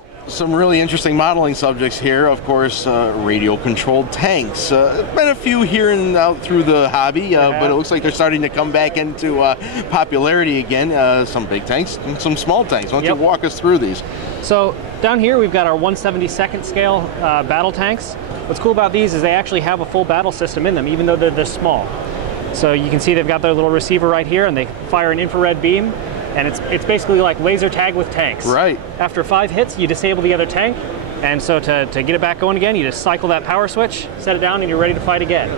Now, some really interesting modeling subjects here. Of course, radio-controlled tanks. Been a few here and out through the hobby, but it looks like they're starting to come back into popularity again. Some big tanks and some small tanks. Why don't you walk us through these? So down here we've got our 1/72 scale battle tanks. What's cool about these is they actually have a full battle system in them, even though they're this small. So you can see they've got their little receiver right here, and they fire an infrared beam. And it's basically like laser tag with tanks. Right. After 5 hits, you disable the other tank. And so to get it back going again, you just cycle that power switch, set it down, and you're ready to fight again.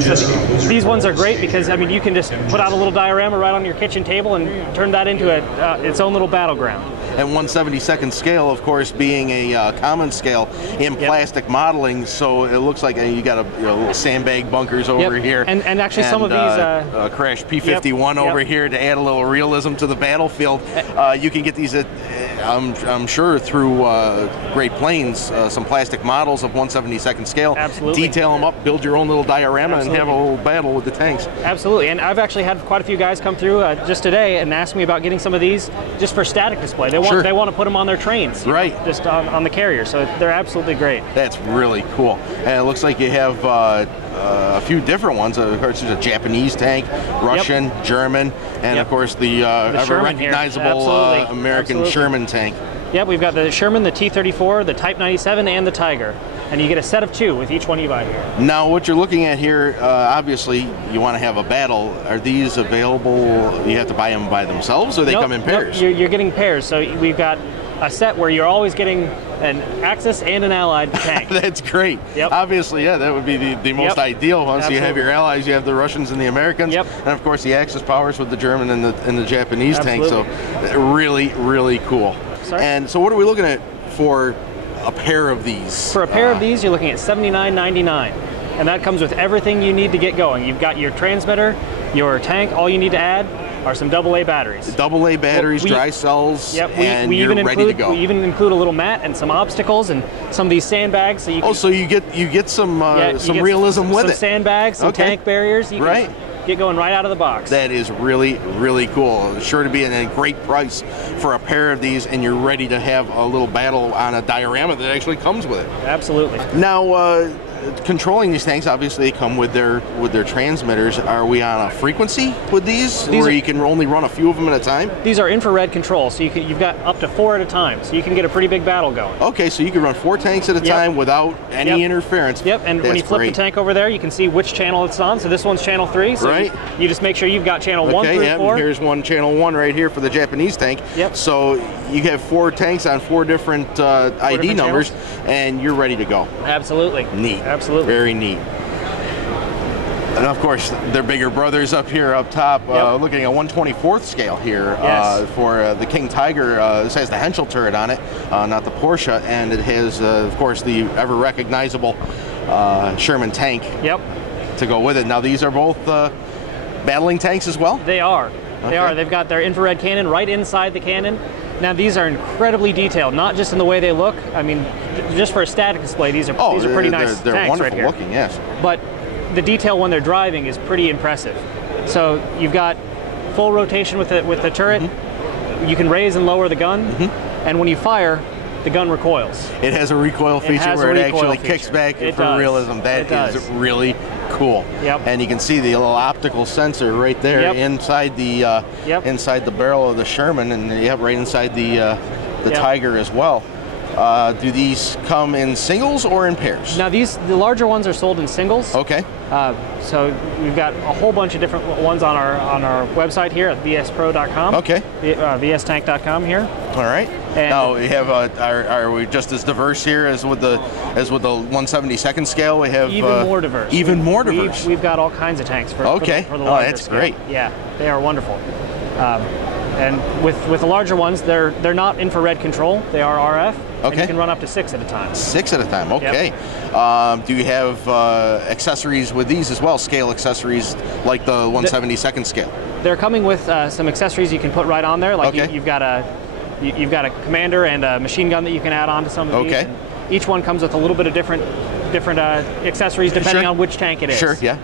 So these ones are great because, I mean, you can just put out a little diorama right on your kitchen table and turn that into its own little battleground. And 1/72 scale, of course, being a common scale in plastic modeling, so it looks like you got little sandbag bunkers over here. And actually some of these... crashed P-51 over here to add a little realism to the battlefield. You can get these at, I'm sure, through Great Plains, some plastic models of 1/72 scale. Absolutely. Detail them up, build your own little diorama, and have a little battle with the tanks. Absolutely, and I've actually had quite a few guys come through just today and ask me about getting some of these just for static display. They want to put them on their trains, right? Just on the carrier, so they're absolutely great. That's really cool. And it looks like you have a few different ones. Of course, there's a Japanese tank, Russian, German, and of course the ever recognizable American Sherman tank. Yep, we've got the Sherman, the T-34, the Type 97, and the Tiger. And you get a set of 2 with each one you buy here. Now, what you're looking at here, obviously, you want to have a battle. Are these available? You have to buy them by themselves, or they come in pairs? Nope, you're getting pairs. So we've got a set where you're always getting an Axis and an Allied tank. That's great. Yep. Obviously, yeah, that would be the most ideal one. So you have your allies, you have the Russians and the Americans, and of course the Axis powers with the German and the Japanese tank. So really, really cool. Sorry? And so what are we looking at for a pair of these? For a pair of these, you're looking at $79.99. And that comes with everything you need to get going. You've got your transmitter, your tank. All you need to add are some AA batteries. AA batteries, dry cells, and you're ready to go. We even include a little mat and some obstacles and some of these sandbags. So you can, so you get some realism with it. Some sandbags, some tank barriers. You can get going right out of the box. That is really, really cool. Sure to be a great price for a pair of these, and you're ready to have a little battle on a diorama that actually comes with it. Absolutely. Now, controlling these tanks, obviously they come with their transmitters. Are we on a frequency with these where you can only run a few of them at a time? These are infrared control, so you've got up to 4 at a time, so you can get a pretty big battle going. Okay, so you can run 4 tanks at a time without any interference. Yep, and when you flip the tank over there, you can see which channel it's on. So this one's channel 3, so you just make sure you've got channel 1 through 4. Here's channel 1 right here for the Japanese tank. Yep. So you have 4 tanks on 4 different ID numbers, and you're ready to go. Absolutely. Neat. Absolutely. Very neat. And of course, their bigger brothers up here up top, looking at 1/24th scale here for the King Tiger. This has the Henschel turret on it, not the Porsche, and it has, of course, the ever recognizable Sherman tank to go with it. Now, these are both battling tanks as well? They are. They are. They've got their infrared cannon right inside the cannon. Now, these are incredibly detailed, not just in the way they look. I mean, just for a static display, these are pretty nice they're tanks wonderful right here. looking, yes. But the detail when they're driving is pretty impressive. So you've got full rotation with the turret. You can raise and lower the gun, and when you fire, the gun recoils. It has a recoil feature where it actually kicks back for realism. That is really cool. Yep. And you can see the little optical sensor right there inside the inside the barrel of the Sherman, and right inside the Tiger as well. Do these come in singles or in pairs? Now the larger ones are sold in singles. Okay. So we've got a whole bunch of different ones on our website here at vspro.com. Okay. vstank.com here. All right. And now we have are we just as diverse here as with the 1/72nd scale? We have even more diverse. Even more diverse. We've got all kinds of tanks for the larger that's scale. great. Yeah, they are wonderful. And with the larger ones, they're not infrared control. They are RF. Okay. And you can run up to 6 at a time. 6 at a time. Okay. Yep. Do you have accessories with these as well? Scale accessories like the 1/72nd scale? They're coming with some accessories you can put right on there. Like you've got a commander and a machine gun that you can add on to some of these. Okay. Each one comes with a little bit of different accessories depending on which tank it is. Sure. Yeah.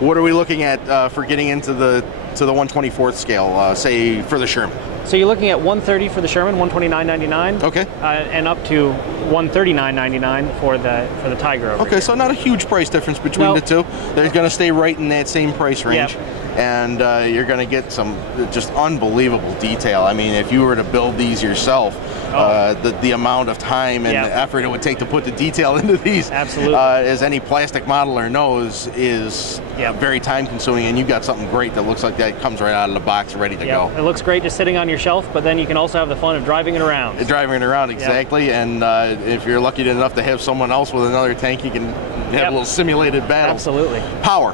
What are we looking at for getting into the 1/24th scale? Say for the Sherman. So you're looking at $130 for the Sherman, $129.99. Okay. And up to $139.99 for the Tiger over Okay, here. so not a huge price difference between the two. They're going to stay right in that same price range. Yep. And you're going to get some just unbelievable detail. I mean, if you were to build these yourself, the amount of time and effort it would take to put the detail into these, absolutely, as any plastic modeler knows, is very time consuming, and you've got something great that looks like that comes right out of the box ready to go. It looks great just sitting on your shelf, but then you can also have the fun of driving it around. Driving it around, exactly. And if you're lucky enough to have someone else with another tank, you can have a little simulated battle. Absolutely. Power.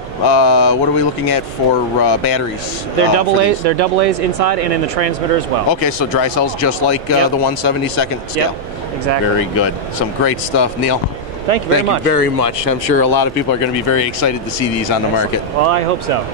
What are we looking at for batteries? They're double A's. They're double A's inside and in the transmitter as well. Okay, so dry cells just like the 1/72nd scale. Yep, exactly. Very good. Some great stuff, Neil. Thank you very much. Thank you very much. I'm sure a lot of people are going to be very excited to see these on the market. Well, I hope so.